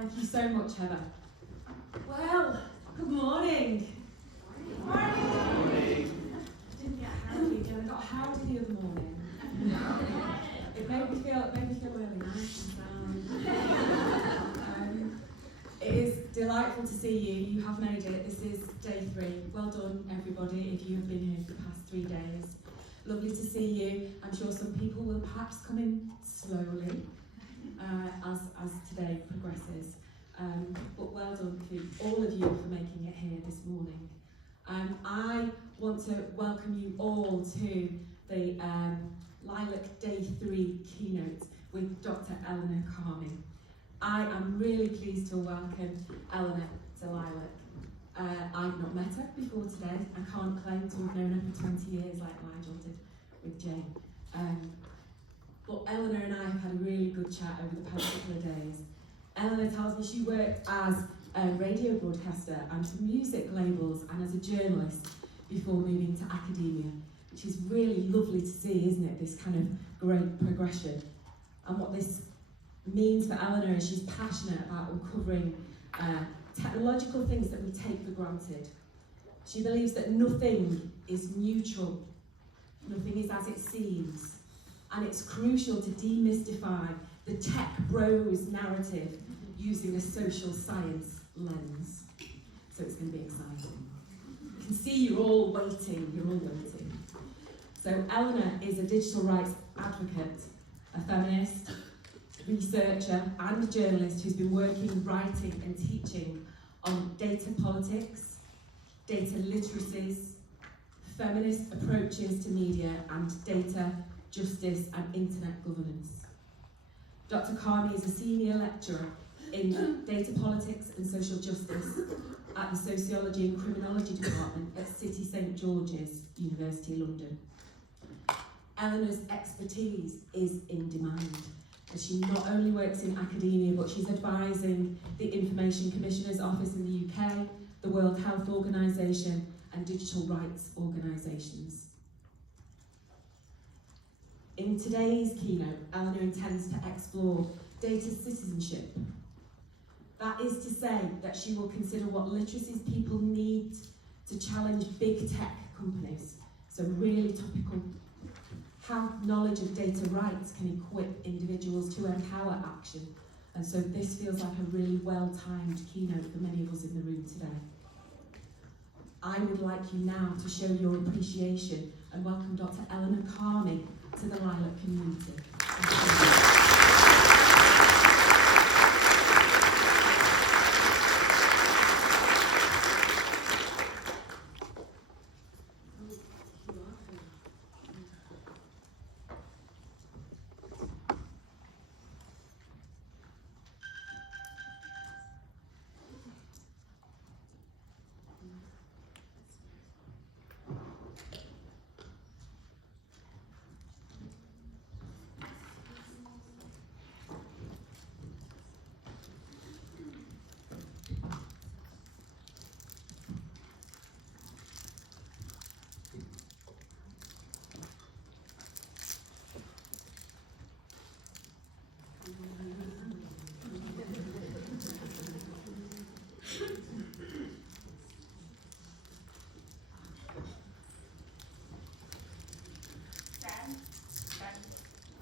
Thank you so much, Heather. Well, good morning. Morning. I didn't get howdy again. I got howdy the other morning. It made me feel really nice and sound. It is delightful to see you. You have made it. This is day 3. Well done, everybody, if you have been here for the past 3 days. Lovely to see you. I'm sure some people will perhaps come in slowly as today progresses. But well done to all of you for making it here this morning. I want to welcome you all to the LILAC Day 3 Keynote with Dr. Elinor Carmi. I am really pleased to welcome Elinor to LILAC. I've not met her before today. I can't claim to have known her for 20 years like Nigel did with Jane. But Elinor and I have had a really good chat over the past couple of days. Elinor tells me she worked as a radio broadcaster and for music labels and as a journalist before moving to academia, which is really lovely to see, isn't it? This kind of great progression. And what this means for Elinor is she's passionate about uncovering technological things that we take for granted. She believes that nothing is neutral, nothing is as it seems, and it's crucial to demystify the tech bros narrative using a social science lens. So it's going to be exciting. You can see you're all waiting. So Elinor is a digital rights advocate, a feminist, researcher and a journalist who's been working, writing and teaching on data politics, data literacies, feminist approaches to media and data, justice and internet governance. Dr. Carmi is a senior lecturer in data politics and social justice at the Sociology and Criminology Department at City St George's, University London. Elinor's expertise is in demand, as she not only works in academia, but she's advising the Information Commissioner's Office in the UK, the World Health Organization, and digital rights organisations. In today's keynote, Elinor intends to explore data citizenship. That is to say that she will consider what literacies people need to challenge big tech companies. So really topical. How knowledge of data rights can equip individuals to empower action. And so this feels like a really well-timed keynote for many of us in the room today. I would like you now to show your appreciation and welcome Dr. Elinor Carmi to the LILAC community.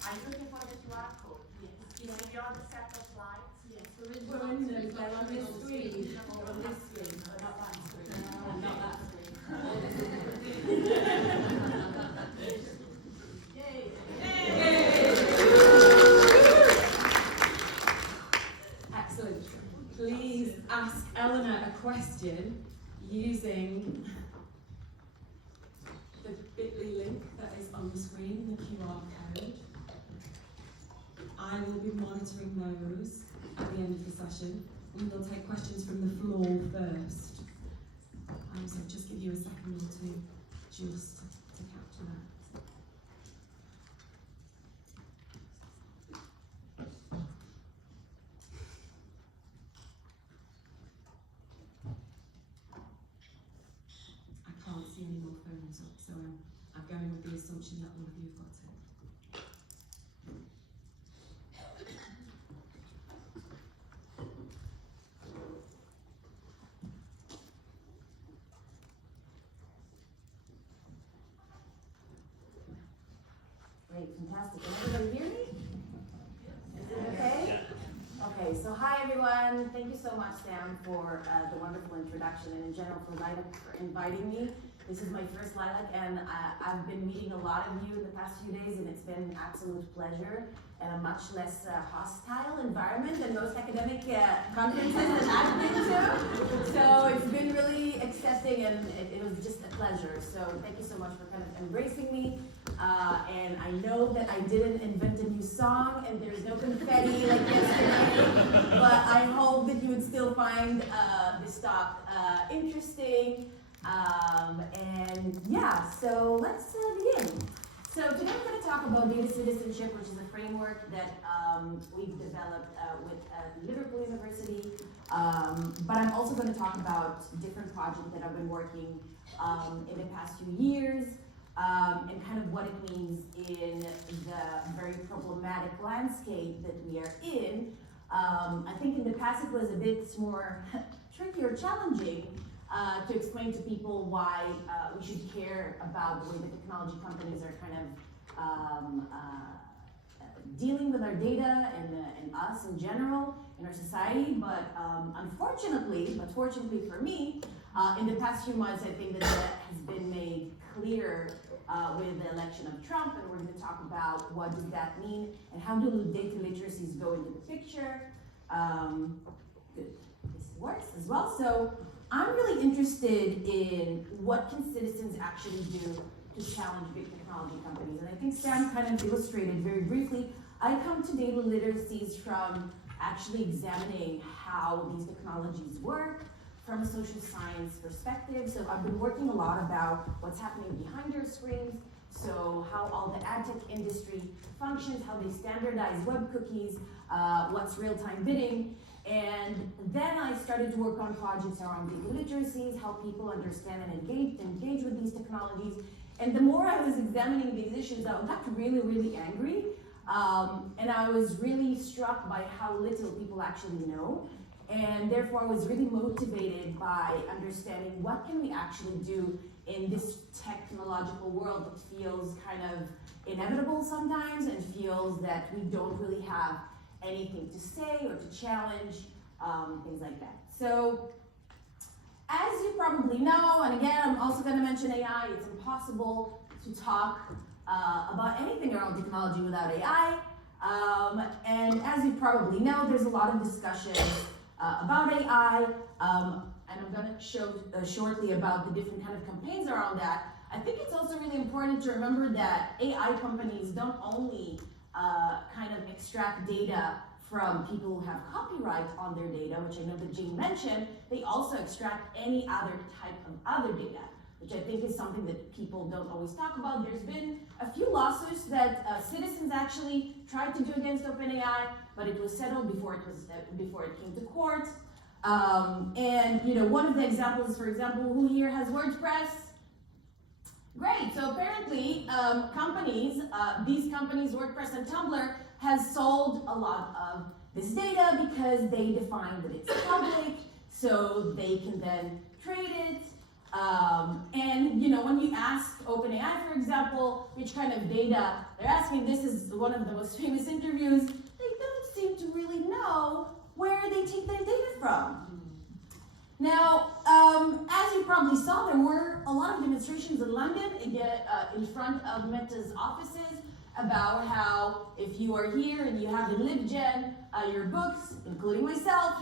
Are you looking for the QR code? Yes. Is it on the set of slides? Yes. We're on this screen, or on this screen, not that screen. Not that screen. Yay! Excellent. Please ask Elinor a question using the bit.ly link that is on the screen, the QR code. I will be monitoring those at the end of the session. We will take questions from the floor first. So just give you a second or two just to capture that. I can't see any more phones up, so I'm going with the assumption that all of you have got it. fantastic. Can everybody hear me? Is it okay? Okay, so hi everyone. Thank you so much, Sam, for the wonderful introduction, and in general for LILAC for inviting me. This is my first LILAC, and I've been meeting a lot of you in the past few days, and it's been an absolute pleasure and a much less hostile environment than most academic conferences that I've been to. So it's been really accepting, and it was just a pleasure. So thank you so much for kind of embracing me. And I know that I didn't invent a new song, and there's no confetti like yesterday, but I hope that you would still find this talk interesting. And yeah, so let's begin. So today I'm going to talk about data citizenship, which is a framework that we've developed with Liverpool University. But I'm also going to talk about different projects that I've been working in the past few years, and kind of what it means in the very problematic landscape that we are in. I think in the past it was a bit more tricky or challenging to explain to people why we should care about the way that technology companies are kind of dealing with our data and us in general in our society. But unfortunately, but fortunately for me, in the past few months, I think that has been made clear with the election of Trump, and we're going to talk about what does that mean and how do data literacies go into the picture. This works as well. So I'm really interested in what can citizens actually do to challenge big technology companies. And I think Sam kind of illustrated very briefly. I come to data literacies from actually examining how these technologies work from a social science perspective. So I've been working a lot about what's happening behind your screens. So how all the ad tech industry functions, how they standardize web cookies, what's real-time bidding. And then I started to work on projects around data literacies, help people understand and engage with these technologies. And the more I was examining these issues, I got really, really angry. And I was really struck by how little people actually know. And therefore I was really motivated by understanding what can we actually do in this technological world that feels kind of inevitable sometimes and feels that we don't really have anything to say or to challenge, things like that. So, as you probably know, and again, I'm also going to mention AI, it's impossible to talk about anything around technology without AI. And as you probably know, there's a lot of discussion about AI, and I'm going to show shortly about the different kind of campaigns around that. I think it's also really important to remember that AI companies don't only kind of extract data from people who have copyright on their data, which I know that Jane mentioned. They also extract any other type of other data, which I think is something that people don't always talk about. There's been a few lawsuits that citizens actually tried to do against OpenAI, but it was settled before it came to court. And you know, one of the examples, for example, who here has WordPress? Great. So apparently, these companies, WordPress and Tumblr, has sold a lot of this data because they define that it's public, so they can then trade it. And you know, when you ask OpenAI, for example, which kind of data they're asking, this is one of the most famous interviews. They don't seem to really know where they take their data from. Now, as you probably saw, there were a lot of demonstrations in London in front of Meta's offices about how if you are here and you have in LibGen your books, including myself,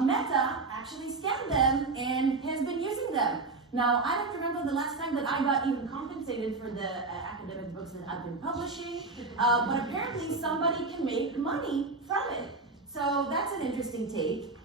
Meta actually scanned them and has been using them. Now, I don't remember the last time that I got even compensated for the academic books that I've been publishing, but apparently somebody can make money from it. So that's an interesting take.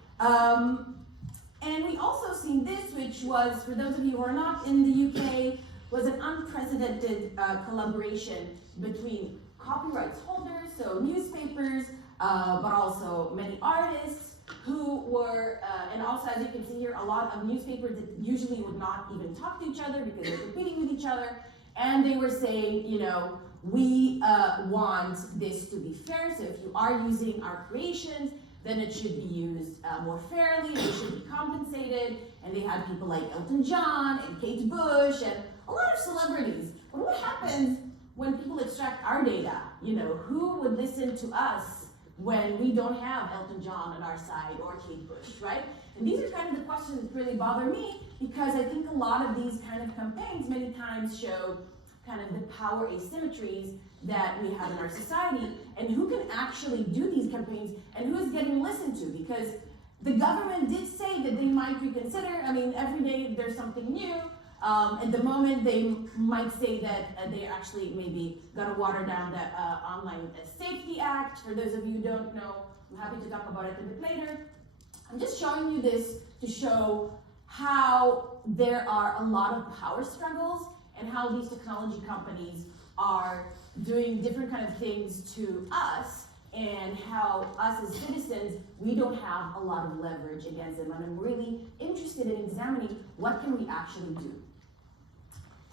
And we also seen this, which was, for those of you who are not in the UK, was an unprecedented collaboration between copyright holders, so newspapers, but also many artists who were, and also as you can see here, a lot of newspapers that usually would not even talk to each other because they're competing with each other, and they were saying, you know, we want this to be fair, so if you are using our creations, then it should be used more fairly, they should be compensated, and they had people like Elton John and Kate Bush and a lot of celebrities. But what happens when people extract our data, who would listen to us when we don't have Elton John on our side or Kate Bush, right? And these are kind of the questions that really bother me, because I think a lot of these kind of campaigns many times show kind of the power asymmetries that we have in our society, and who can actually do these campaigns and who is getting listened to. Because the government did say that they might reconsider. I mean, every day there's something new. At the moment, they might say that they actually maybe gonna water down the Online Safety Act. For those of you who don't know, I'm happy to talk about it a bit later. I'm just showing you this to show how there are a lot of power struggles and how these technology companies are doing different kind of things to us, and how us as citizens, we don't have a lot of leverage against them. And I'm really interested in examining what can we actually do.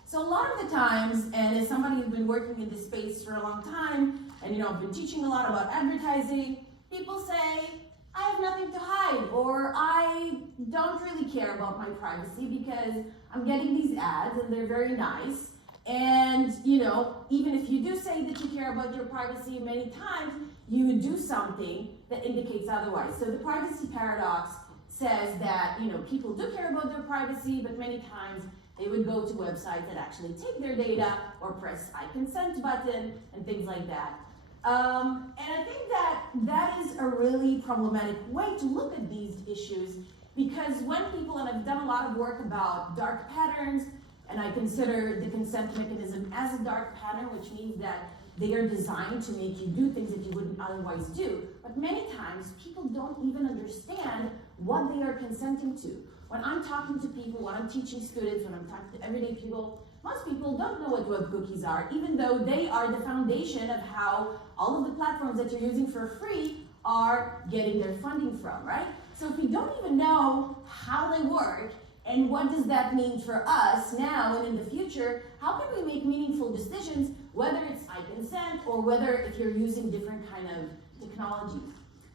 So a lot of the times, and as somebody who's been working in this space for a long time, and I've been teaching a lot about advertising, people say, I have nothing to hide, or I don't really care about my privacy because I'm getting these ads and they're very nice. And even if you do say that you care about your privacy, many times you do something that indicates otherwise. So the privacy paradox says that people do care about their privacy, but many times they would go to websites that actually take their data or press I consent button and things like that. And I think that is a really problematic way to look at these issues, because when people, and I've done a lot of work about dark patterns, and I consider the consent mechanism as a dark pattern, which means that they are designed to make you do things that you wouldn't otherwise do. But many times, people don't even understand what they are consenting to. When I'm talking to people, when I'm teaching students, when I'm talking to everyday people, most people don't know what web cookies are, even though they are the foundation of how all of the platforms that you're using for free are getting their funding from, right? So if we don't even know how they work, and what does that mean for us now and in the future, how can we make meaningful decisions, whether it's I consent or whether if you're using different kind of technologies?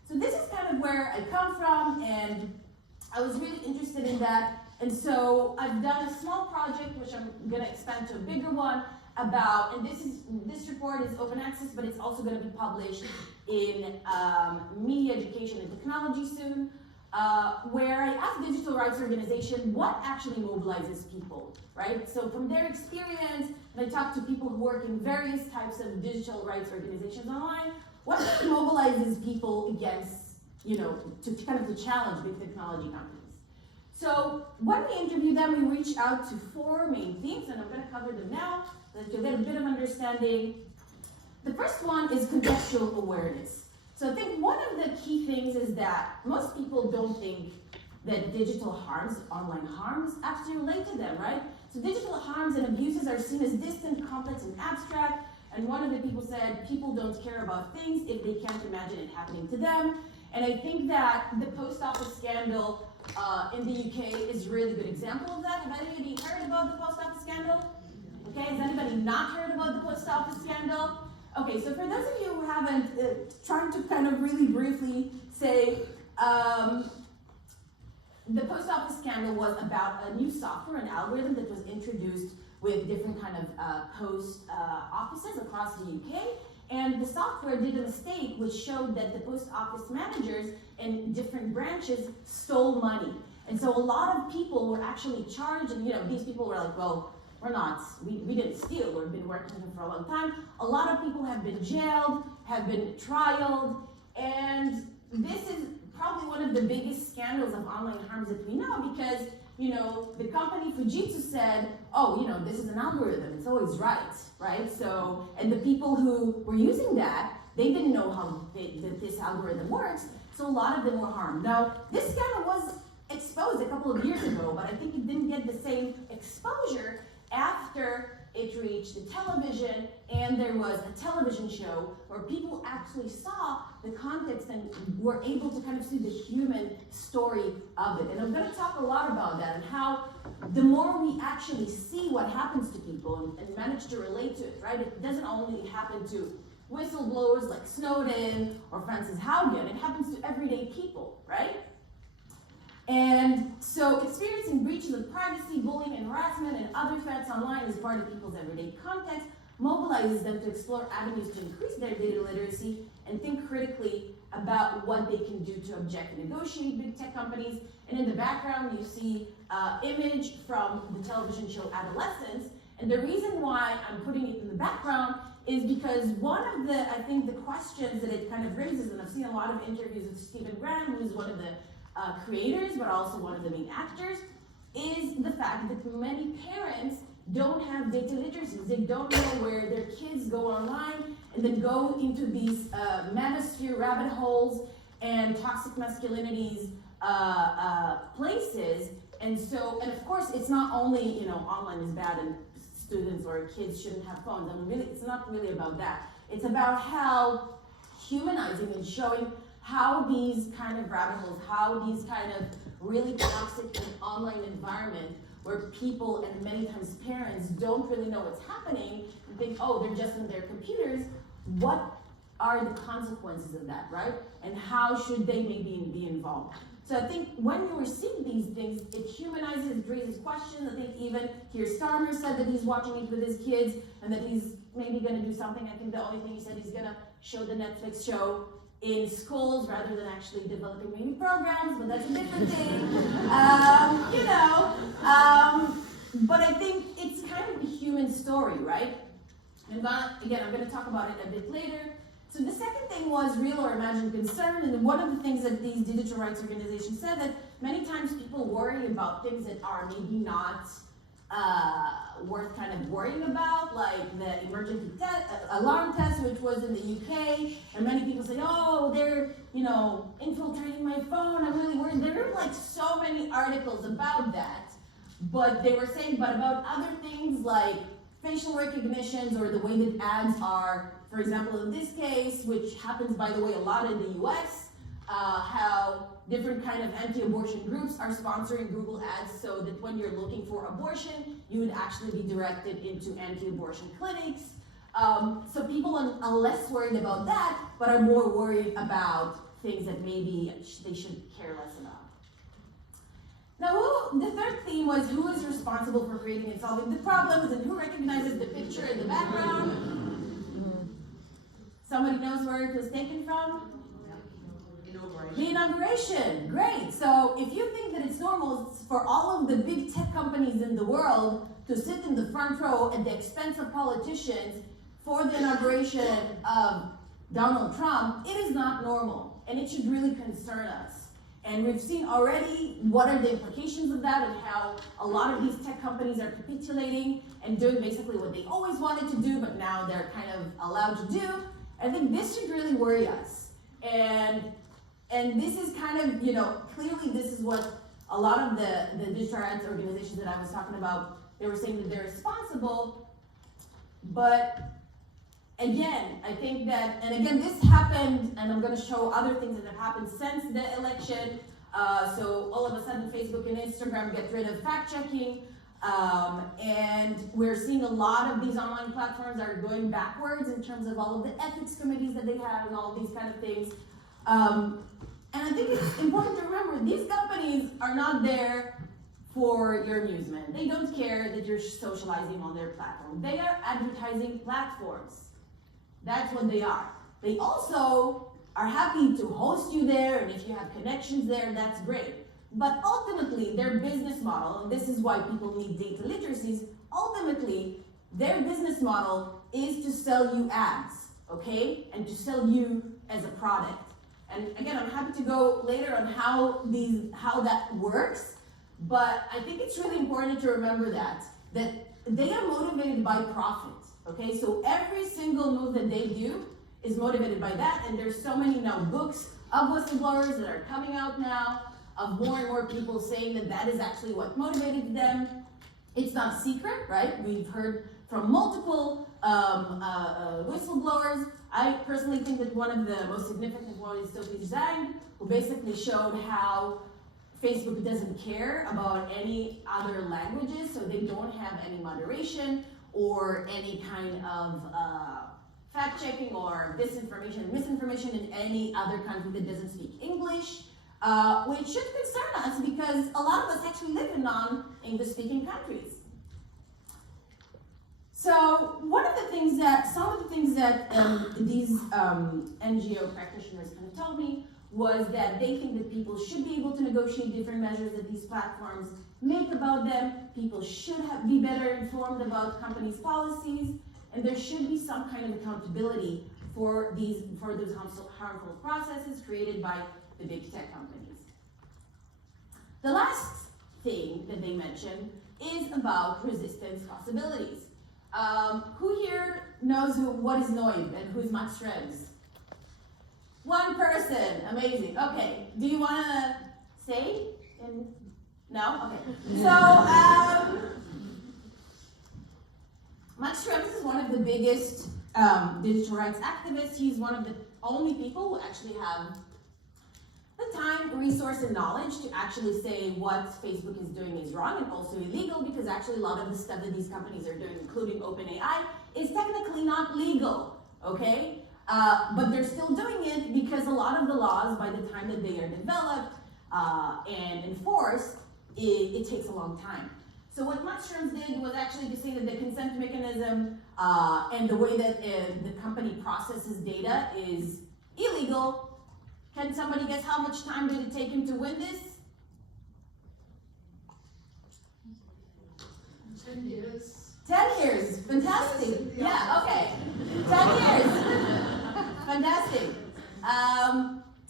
So this is kind of where I come from, and I was really interested in that. And so I've done a small project, which I'm gonna expand to a bigger one, about, and this report is open access, but it's also gonna be published in Media Education and Technology soon, where I asked digital rights organization what actually mobilizes people, right? So from their experience, and I talked to people who work in various types of digital rights organizations online, what really mobilizes people against, to kind of challenge big technology companies. So when we interview them, we reach out to 4 main themes, and I'm gonna cover them now, so that you'll get a bit of understanding. The first one is contextual awareness. So I think one of the key things is that most people don't think that digital harms, online harms, actually relate to them, right? So digital harms and abuses are seen as distant, complex, and abstract. And one of the people said, people don't care about things if they can't imagine it happening to them. And I think that the post office scandal in the UK is a really good example of that. Have anybody heard about the post office scandal? Okay, has anybody not heard about the post office scandal? Okay, so for those of you who haven't, trying to kind of really briefly say, the post office scandal was about a new software, an algorithm that was introduced with different kind of post offices across the UK. And the software did a mistake which showed that the post office managers in different branches stole money. And so a lot of people were actually charged, and these people were like, well, we didn't steal, we've been working for a long time. A lot of people have been jailed, have been trialed, and this is probably one of the biggest scandals of online harms that we know, because the company Fujitsu said, oh, this is an algorithm, it's always right? So, and the people who were using that, they didn't know how this algorithm works, so a lot of them were harmed. Now, this scandal was exposed a couple of years ago, but I think it didn't get the same exposure after it reached the television, and there was a television show where people actually saw the context and were able to kind of see the human story of it. And I'm going to talk a lot about that, and how the more we actually see what happens to people and manage to relate to it, right? It doesn't only happen to whistleblowers like Snowden or Frances Haugen, it happens to everyday people, right? And so experiencing breaches of privacy, bullying and harassment, and other threats online is part of people's everyday context, mobilizes them to explore avenues to increase their data literacy and think critically about what they can do to object and negotiate big tech companies. And in the background, you see image from the television show Adolescence. And the reason why I'm putting it in the background is because one of the, I think, the questions that it kind of raises, and I've seen a lot of interviews with Stephen Graham, who's one of the creators, but also one of the main actors, is the fact that many parents don't have data literacy. They don't know where their kids go online and then go into these manosphere rabbit holes and toxic masculinities places. And so, and of course, it's not only, you know, online is bad and students or kids shouldn't have phones. I mean, really, it's not really about that. It's about how humanizing and showing how these kind of rabbit holes, how these kind of really toxic and online environment where people and many times parents don't really know what's happening and think, oh, they're just in their computers. What are the consequences of that, right? And how should they maybe be involved? So I think when you were seeing these things, it humanizes, it raises questions. I think even here Starmer said that he's watching it with his kids and that he's maybe gonna do something. I think the only thing he said, he's gonna show the Netflix show in schools rather than actually developing maybe programs, but that's a different thing. You know, but I think it's kind of a human story, right? I'm gonna talk about it a bit later. So the second thing was real or imagined concern, and one of the things that these digital rights organizations said that many times people worry about things that are maybe not worth kind of worrying about, like the emergency alarm test, which was in the UK, and many people say, oh, they're, you know, infiltrating my phone, I'm really worried. There are like so many articles about that, but they were saying, but about other things like facial recognitions or the way that ads are, for example, in this case, which happens, by the way, a lot in the US, how different kind of anti-abortion groups are sponsoring Google ads so that when you're looking for abortion, you would actually be directed into anti-abortion clinics. So people are less worried about that, but are more worried about things that maybe they should care less about. Now, the third theme was who is responsible for creating and solving the problems and who recognizes the picture in the background. Somebody knows where it was taken from? The inauguration, great. So if you think that it's normal for all of the big tech companies in the world to sit in the front row at the expense of politicians for the inauguration of Donald Trump, it is not normal, and it should really concern us. And we've seen already what are the implications of that and how a lot of these tech companies are capitulating and doing basically what they always wanted to do, but now they're kind of allowed to do. I think this should really worry us. And this is kind of, you know, clearly this is what a lot of the digital rights organizations that I was talking about, they were saying that they're responsible. But again, I think that, and again, this happened, and I'm going to show other things that have happened since the election. So all of a sudden, Facebook and Instagram get rid of fact-checking. And we're seeing a lot of these online platforms are going backwards in terms of all of the ethics committees that they have and all of these kind of things. And I think it's important to remember, these companies are not there for your amusement. They don't care that you're socializing on their platform. They are advertising platforms. That's what they are. They also are happy to host you there, and if you have connections there, that's great. But ultimately, their business model, and this is why people need data literacies, ultimately, their business model is to sell you ads, okay? And to sell you as a product. And again, I'm happy to go later on how that works, but I think it's really important to remember that they are motivated by profit, okay? So every single move that they do is motivated by that, and there's so many now books of whistleblowers that are coming out now, of more and more people saying that that is actually what motivated them. It's not a secret, right? We've heard from multiple whistleblowers. I personally think that one of the most significant ones is Sophie Zhang, who basically showed how Facebook doesn't care about any other languages, so they don't have any moderation or any kind of fact-checking or disinformation, misinformation in any other country that doesn't speak English. Which should concern us because a lot of us actually live in non-English speaking countries. So one of the things that, some of the things that these NGO practitioners kind of told me was that they think that people should be able to negotiate different measures that these platforms make about them. People should be better informed about companies' policies, and there should be some kind of accountability for those harmful processes created by the big tech companies. The last thing that they mentioned is about resistance possibilities. Who here knows what is Noib and who's Max Schrems? One person, amazing. Okay, do you want to say? No? Okay. So, Max Schrems is one of the biggest digital rights activists. He's one of the only people who actually have the time, resource, and knowledge to actually say what Facebook is doing is wrong and also illegal, because actually a lot of the stuff that these companies are doing, including OpenAI, is technically not legal, okay? But they're still doing it because a lot of the laws, by the time that they are developed and enforced, it takes a long time. So what Max Schrems did was actually to say that the consent mechanism and the way that the company processes data is illegal. Can somebody guess how much time did it take him to win this? 10 years. 10 years, fantastic. Yeah, okay. 10 years, fantastic.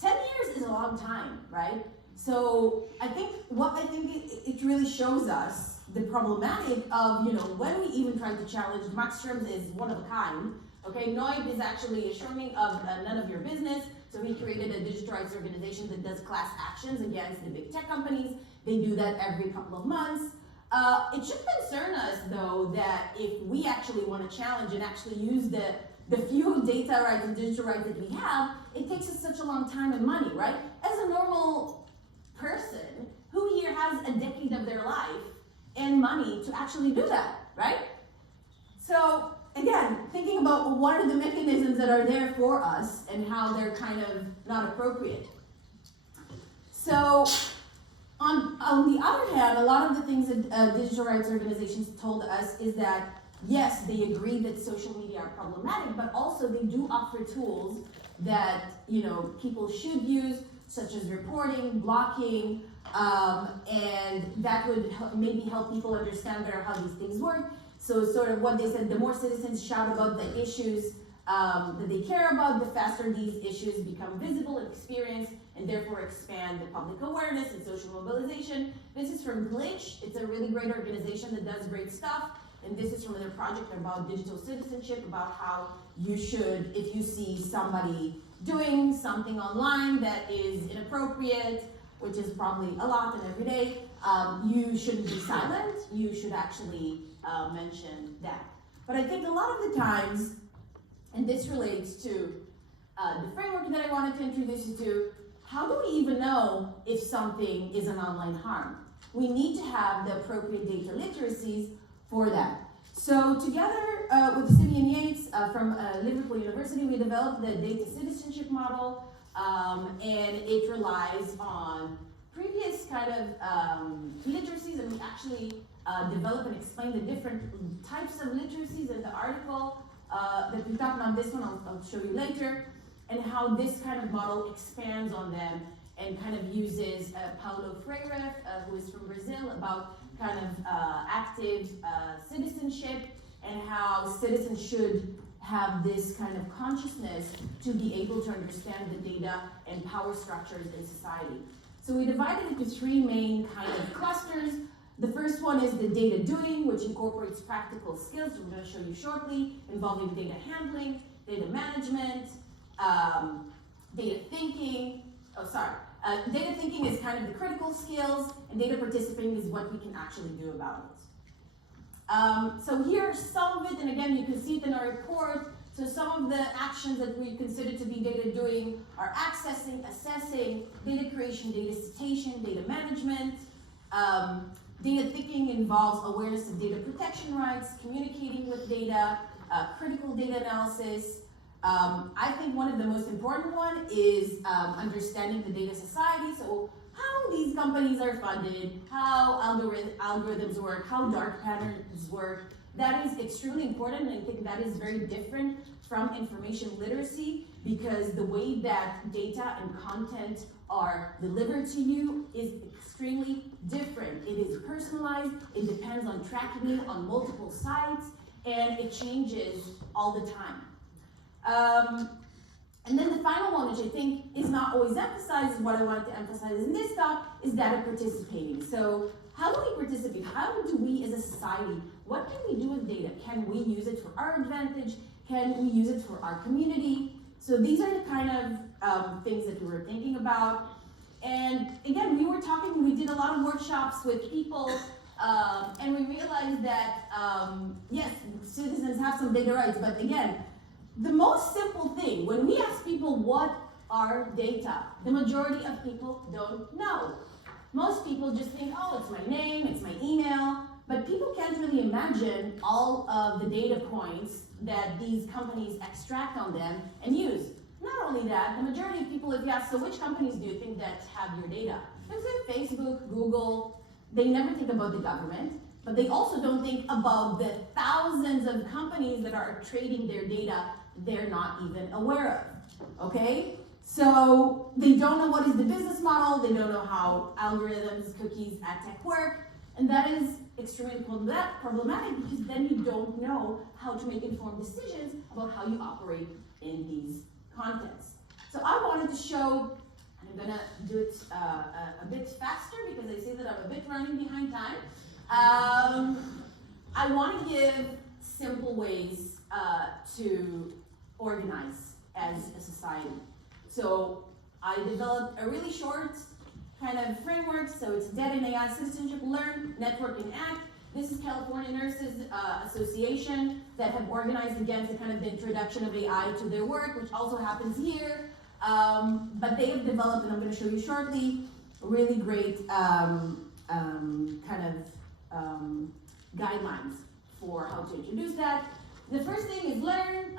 10 years is a long time, right? So I think it really shows us the problematic of, when we even try to challenge, Max Schrems is one of a kind. Okay, Noib is actually a shortening of none of your business. So he created a digital rights organization that does class actions against the big tech companies. They do that every couple of months. It should concern us, though, that if we actually want to challenge and actually use the few data rights and digital rights that we have, it takes us such a long time and money, right? As a normal person, who here has a decade of their life and money to actually do that, right? So, again, thinking about what are the mechanisms that are there for us and how they're kind of not appropriate. So, on the other hand, a lot of the things that digital rights organizations told us is that, yes, they agree that social media are problematic, but also they do offer tools that people should use, such as reporting, blocking, and that would maybe help people understand better how these things work. So sort of what they said, the more citizens shout about the issues that they care about, the faster these issues become visible and experienced, and therefore expand the public awareness and social mobilization. This is from Glitch. It's a really great organization that does great stuff. And this is from their project about digital citizenship, about how you should, if you see somebody doing something online that is inappropriate, which is probably a lot and every day, you shouldn't be silent. You should actually mention that. But I think a lot of the times, and this relates to the framework that I wanted to introduce you to, how do we even know if something is an online harm? We need to have the appropriate data literacies for that. So together with Simeon Yates from Liverpool University, we developed the data citizenship model, and it relies on previous kind of literacies, and we actually develop and explain the different types of literacies in the article that we talked on. This one I'll show you later, and how this kind of model expands on them and kind of uses Paulo Freire, who is from Brazil, about kind of active citizenship and how citizens should have this kind of consciousness to be able to understand the data and power structures in society. So we divided it into three main kind of clusters. The first one is the data doing, which incorporates practical skills, which I'm going to show you shortly, involving data handling, data management, data thinking. Data thinking is kind of the critical skills, and data participating is what we can actually do about it. So here are some of it, and again, you can see it in our report. So some of the actions that we consider to be data doing are accessing, assessing, data creation, data citation, data management. Data thinking involves awareness of data protection rights, communicating with data, critical data analysis. I think one of the most important one is understanding the data society. So how these companies are funded, how algorithms work, how dark patterns work, That is extremely important, and I think that is very different from information literacy, because the way that data and content are delivered to you is extremely different. It is personalized, it depends on tracking you on multiple sites, and it changes all the time. And then the final one, which I think is not always emphasized, is what I wanted to emphasize in this talk, is data participating. So how do we participate? How do we as a society, what can we do with data? Can we use it for our advantage? Can we use it for our community? So these are the kind of things that we were thinking about. And again, we did a lot of workshops with people, and we realized that, yes, citizens have some data rights, but again, the most simple thing, when we ask people what are data, the majority of people don't know. Most people just think, oh, it's my name, it's my email, but people can't really imagine all of the data points that these companies extract on them and use. Not only that, the majority of people, if you ask, so which companies do you think that have your data? There's like Facebook, Google, they never think about the government, but they also don't think about the thousands of companies that are trading their data they're not even aware of, okay? So they don't know what is the business model, they don't know how algorithms, cookies, ad tech work, and that is extremely problematic, because then you don't know how to make informed decisions about how you operate in these contents. So I wanted to show, and I'm gonna do it a bit faster because I see that I'm a bit running behind time. I want to give simple ways to organize as a society. So I developed a really short kind of framework. So it's Data and AI Citizenship, Learn, Network, and Act. This is California Nurses Association that have organized against the kind of the introduction of AI to their work, which also happens here. But they have developed, and I'm going to show you shortly, really great kind of guidelines for how to introduce that. The first thing is Learn.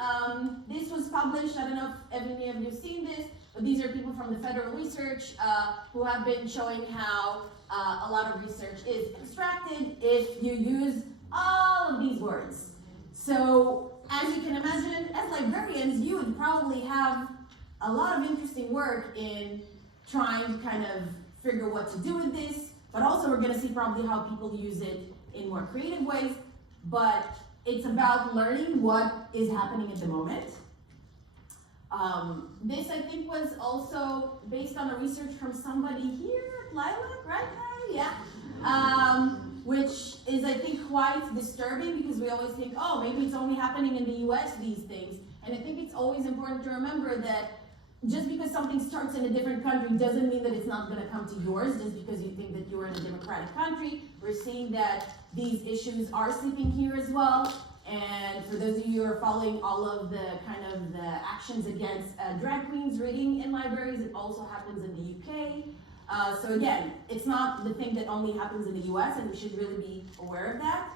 This was published, I don't know if any of you have seen this, but these are people from the federal research who have been showing how a lot of research is extracted if you use all of these words. So as you can imagine, as librarians, you would probably have a lot of interesting work in trying to kind of figure what to do with this, but also we're gonna see probably how people use it in more creative ways, but it's about learning what is happening at the moment. This, I think, was also based on a research from somebody here at LILAC, right? Yeah. Which is, I think, quite disturbing, because we always think, oh, maybe it's only happening in the US, these things. And I think it's always important to remember that just because something starts in a different country doesn't mean that it's not going to come to yours just because you think that you're in a democratic country. We're seeing that these issues are seeping here as well. And for those of you who are following all of the kind of the actions against drag queens reading in libraries, it also happens in the UK. So again, it's not the thing that only happens in the US, and we should really be aware of that.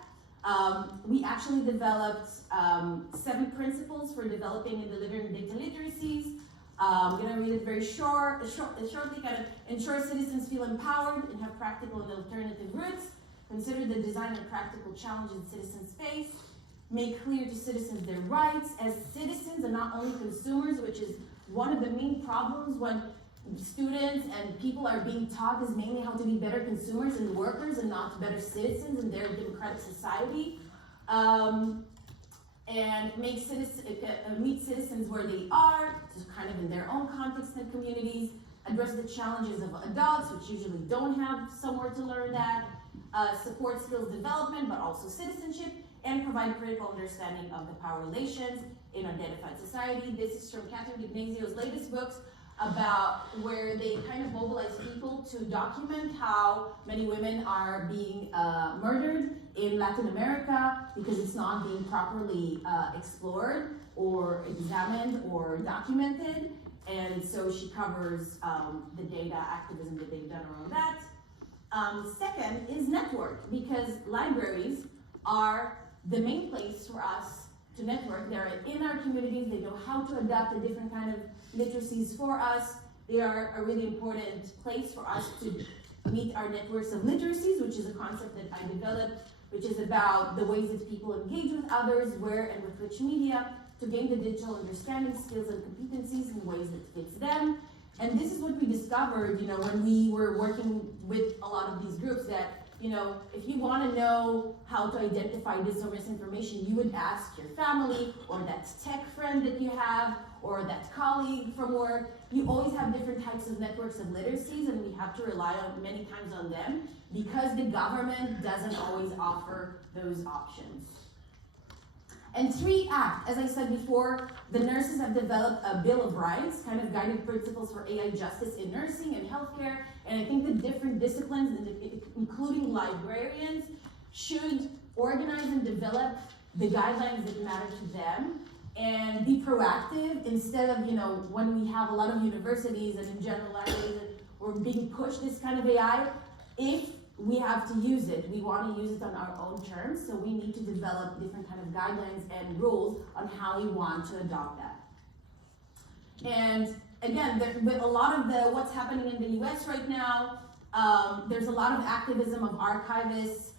We actually developed 7 principles for developing and delivering data literacies. I'm going to read it very shortly, kind of ensure citizens feel empowered and have practical and alternative routes. Consider the design and practical challenges citizens face. Make clear to citizens their rights as citizens and not only consumers, which is one of the main problems when students and people are being taught is mainly how to be better consumers and workers and not better citizens in their democratic society. And meet citizens where they are, just kind of in their own context and communities. Address the challenges of adults, which usually don't have somewhere to learn that. Support skills development, but also citizenship, and provide critical understanding of the power relations in our datafied society. This is from Catherine D'Ignazio's latest books about where they kind of mobilize people to document how many women are being murdered in Latin America because it's not being properly explored or examined or documented. And so she covers the data activism that they've done around that. Second is network, because libraries are the main place for us to network. They're in our communities, they know how to adapt a different kind of literacies for us. They are a really important place for us to meet our networks of literacies, which is a concept that I developed which is about the ways that people engage with others, where and with which media, to gain the digital understanding, skills, and competencies in ways that fits them. And this is what we discovered, when we were working with a lot of these groups, that, if you want to know how to identify dis or misinformation, you would ask your family, or that tech friend that you have, or that colleague from work. You always have different types of networks of literacies, and we have to rely on many times on them because the government doesn't always offer those options. And 3 Act, as I said before, the nurses have developed a Bill of Rights, kind of guiding principles for AI justice in nursing and healthcare. And I think the different disciplines, including librarians, should organize and develop the guidelines that matter to them and be proactive instead of, when we have a lot of universities and in general libraries that we're being pushed this kind of AI. If we have to use it, we want to use it on our own terms, so we need to develop different kind of guidelines and rules on how we want to adopt that. And again, with a lot of what's happening in the US right now, there's a lot of activism of archivists,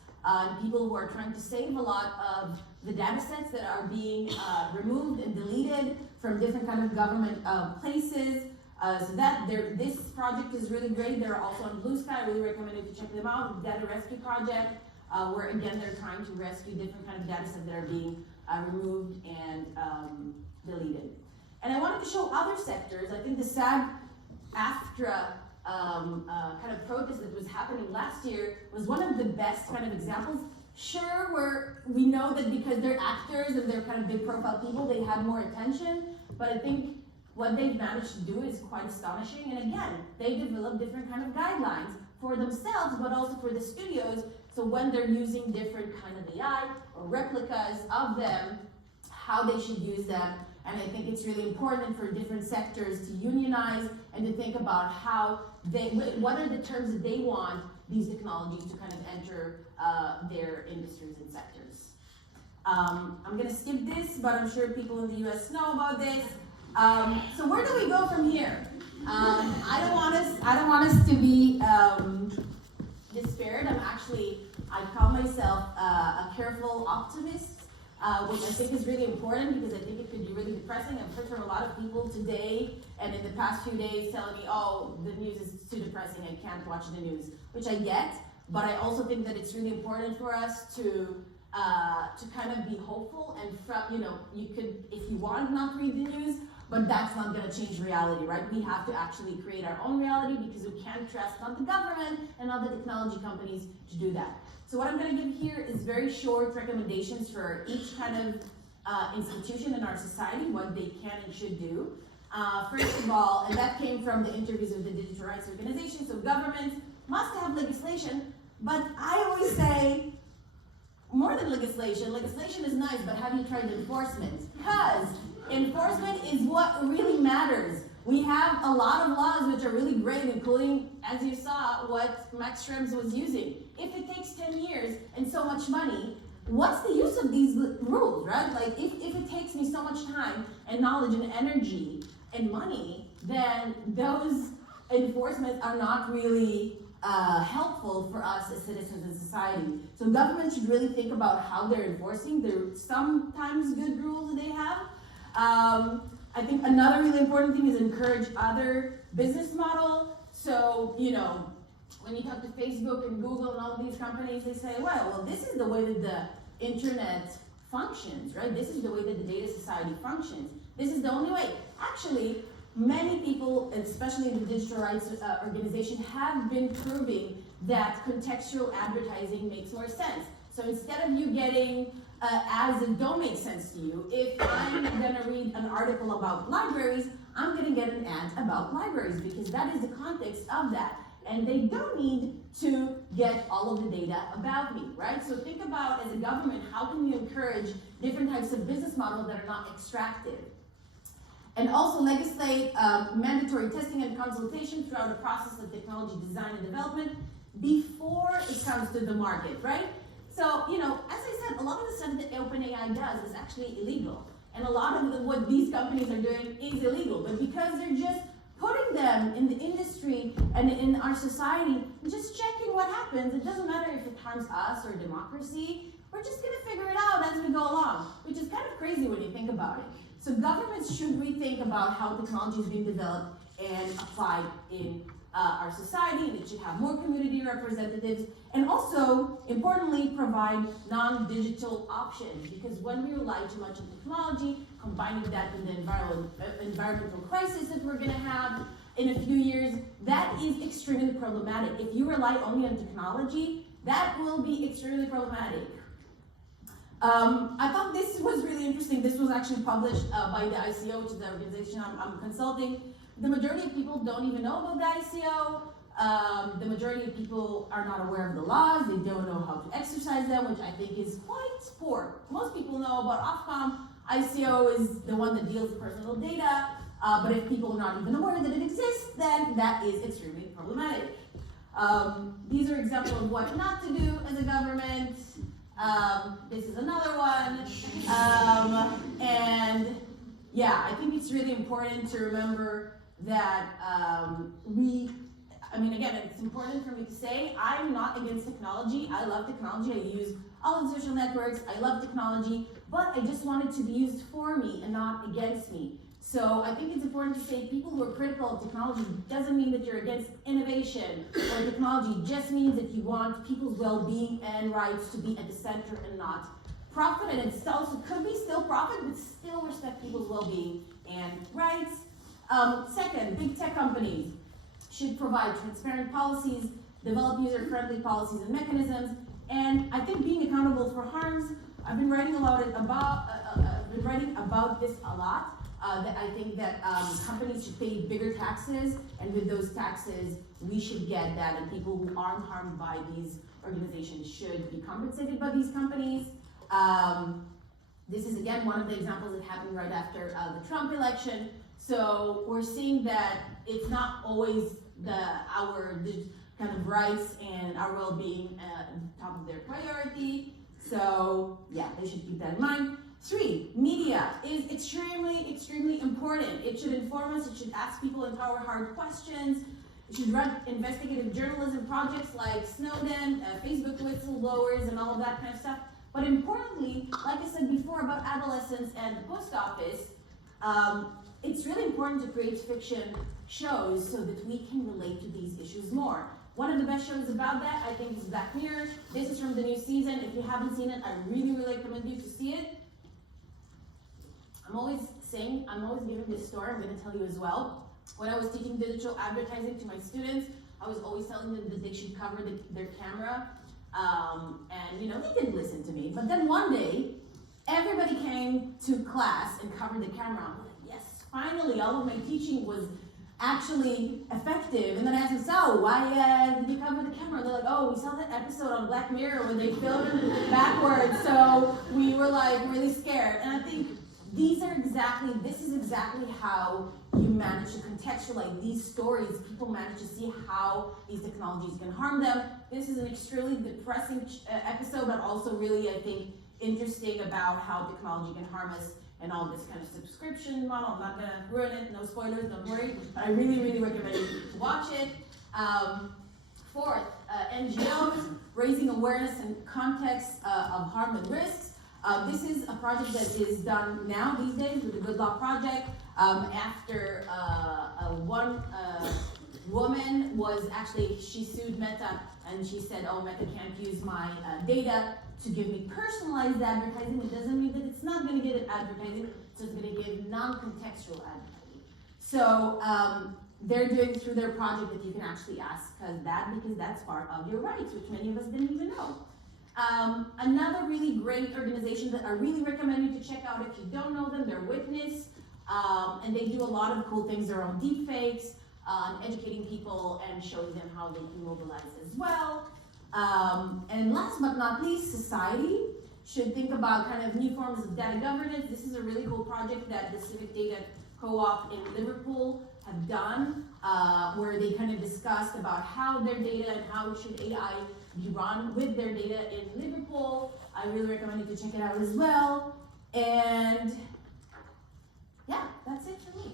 people who are trying to save a lot of the data sets that are being removed and deleted from different kind of government places. This project is really great. They're also on Blue Sky. I really recommend you to check them out. The Data Rescue Project, where again they're trying to rescue different kind of data sets that are being removed and deleted. And I wanted to show other sectors. I think the SAG-AFTRA kind of protest that was happening last year was one of the best kind of examples. Sure, where we know that because they're actors and they're kind of big profile people, they had more attention, but I think what they've managed to do is quite astonishing. And again, they develop different kind of guidelines for themselves, but also for the studios. So when they're using different kind of AI or replicas of them, how they should use them. And I think it's really important for different sectors to unionize and to think about what are the terms that they want these technologies to kind of enter their industries and sectors. I'm gonna skip this, but I'm sure people in the US know about this. So where do we go from here? I don't want us to be despaired. I call myself a careful optimist, which I think is really important because I think it could be really depressing. I've heard from a lot of people today and in the past few days telling me, oh, the news is too depressing, I can't watch the news, which I get, but I also think that it's really important for us to kind of be hopeful and, you could, if you want, not read the news, but that's not going to change reality, right? We have to actually create our own reality because we can't trust not the government and not the technology companies to do that. So what I'm going to give here is very short recommendations for each kind of institution in our society, what they can and should do. First of all, and that came from the interviews with the digital rights organization, so governments must have legislation, but I always say, more than legislation is nice, but have you tried enforcement? Because enforcement is what really matters. We have a lot of laws which are really great, including, as you saw, what Max Schrems was using. If it takes 10 years and so much money, what's the use of these rules, right? Like, if it takes me so much time and knowledge and energy and money, then those enforcements are not really helpful for us as citizens in society. So government should really think about how they're enforcing their sometimes good rules that they have. I think another really important thing is encourage other business model. So, when you talk to Facebook and Google and all of these companies, they say, well, this is the way that the internet functions, right? This is the way that the data society functions. This is the only way. Actually, many people, especially in the digital rights organization, have been proving that contextual advertising makes more sense. So instead of you getting ads that don't make sense to you, if I'm gonna read an article about libraries, I'm gonna get an ad about libraries because that is the context of that. And they don't need to get all of the data about me, right? So think about, as a government, how can you encourage different types of business models that are not extractive? And also legislate mandatory testing and consultation throughout the process of technology design and development before it comes to the market, right? So, as I said, a lot of the stuff that OpenAI does is actually illegal. And a lot of what these companies are doing is illegal. But because they're just putting them in the industry and in our society, and just checking what happens, it doesn't matter if it harms us or democracy, we're just gonna figure it out as we go along, which is kind of crazy when you think about it. So governments should rethink about how technology is being developed and applied in our society, and it should have more community representatives, and also, importantly, provide non-digital options, because when we rely too much on technology, combining that with the environmental crisis that we're gonna have in a few years, that is extremely problematic. If you rely only on technology, that will be extremely problematic. I thought this was really interesting. This was actually published by the ICO, which is the organization I'm consulting. The majority of people don't even know about the ICO. The majority of people are not aware of the laws. They don't know how to exercise them, which I think is quite poor. Most people know about Ofcom. ICO is the one that deals with personal data. But if people are not even aware that it exists, then that is extremely problematic. These are examples of what not to do as a government. This is another one. And yeah, I think it's really important to remember that again, it's important for me to say, I'm not against technology. I love technology. I use all of the social networks. I love technology, but I just want it to be used for me and not against me. So I think it's important to say people who are critical of technology doesn't mean that you're against innovation or technology. It just means that you want people's well-being and rights to be at the center and not profit. And it also could be still profit, but still respect people's well-being and rights. Second, big tech companies should provide transparent policies, develop user-friendly policies and mechanisms, and I think being accountable for harms. I've been writing about this a lot. That I think that companies should pay bigger taxes, and with those taxes, we should get that, and people who aren't harmed by these organizations should be compensated by these companies. This is again one of the examples that happened right after the Trump election. So we're seeing that it's not always our kind of rights and our well-being at the top of their priority. So yeah, they should keep that in mind. 3, media is extremely, extremely important. It should inform us, it should ask people empower hard questions, it should run investigative journalism projects like Snowden, Facebook whistleblowers, and all of that kind of stuff. But importantly, like I said before about adolescents and the post office, it's really important to create fiction shows so that we can relate to these issues more. One of the best shows about that, I think, is Black Mirror. This is from the new season. If you haven't seen it, I really, really recommend you to see it. I'm always giving this story, I'm going to tell you as well. When I was teaching digital advertising to my students, I was always telling them that they should cover their camera, and they didn't listen to me. But then one day, everybody came to class and covered the camera. I'm like, yes, finally, all of my teaching was actually effective. And then I asked them, so why did you cover the camera? They're like, oh, we saw that episode on Black Mirror when they filmed it backwards, so we were like really scared. And I think this is exactly how you manage to contextualize these stories. People manage to see how these technologies can harm them. This is an extremely depressing episode, but also really, I think, interesting about how technology can harm us and all this kind of subscription model. I'm not gonna ruin it, no spoilers, don't worry, but I really, really recommend you to watch it. 4th, NGOs, raising awareness and context of harm and risks. This is a project that is done now these days with the Good Law Project. After one woman she sued Meta, and she said, oh, Meta can't use my data to give me personalized advertising. It doesn't mean that it's not going to get advertising, so it's going to give non-contextual advertising. So they're doing through their project that you can actually ask because that's part of your rights, which many of us didn't even know. Another really great organization that I really recommend you to check out if you don't know them, they're Witness, and they do a lot of cool things around deepfakes, educating people and showing them how they can mobilize as well. And last but not least, society should think about kind of new forms of data governance. This is a really cool project that the Civic Data Co-op in Liverpool have done, where they kind of discussed about how their data and how should AI be run with their data in Liverpool. I really recommend you to check it out as well. And yeah, that's it for me.